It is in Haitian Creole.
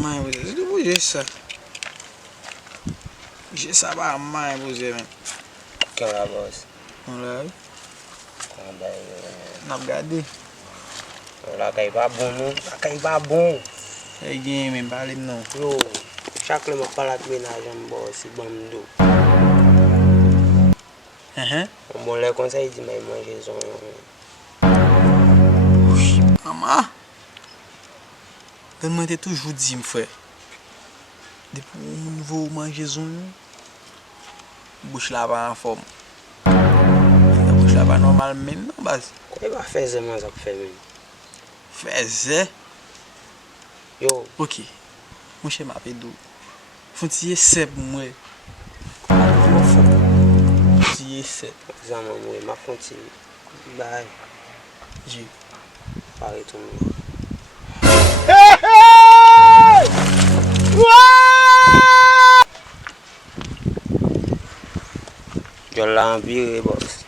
Mãe, você não pode isso. Isso é mãe, você, man. Que é a voz? Olha, Quando é. na verdade, Lá cai pra bom, não? Lá cai pra bom. é game, vale não. Yo, chaque fois que je parle de ménage, je me dis bon do. Bon, les conseils disent mais manger son. Maman, donne-moi toujours dit, frère. Depuis que nous voulons manger son, bouche là pas en forme. La bouche là pas normal même, non, base. Quoi va faire ça, moi, ça peut faire même. Fais-le. Yo, Ok, mon cher m'a fait d'eau. Faut tirer sep moi. Tirer sep. examen, moi, ma fonte, bah, J'ai. pareil tout le monde. Je l'ai envie, boss.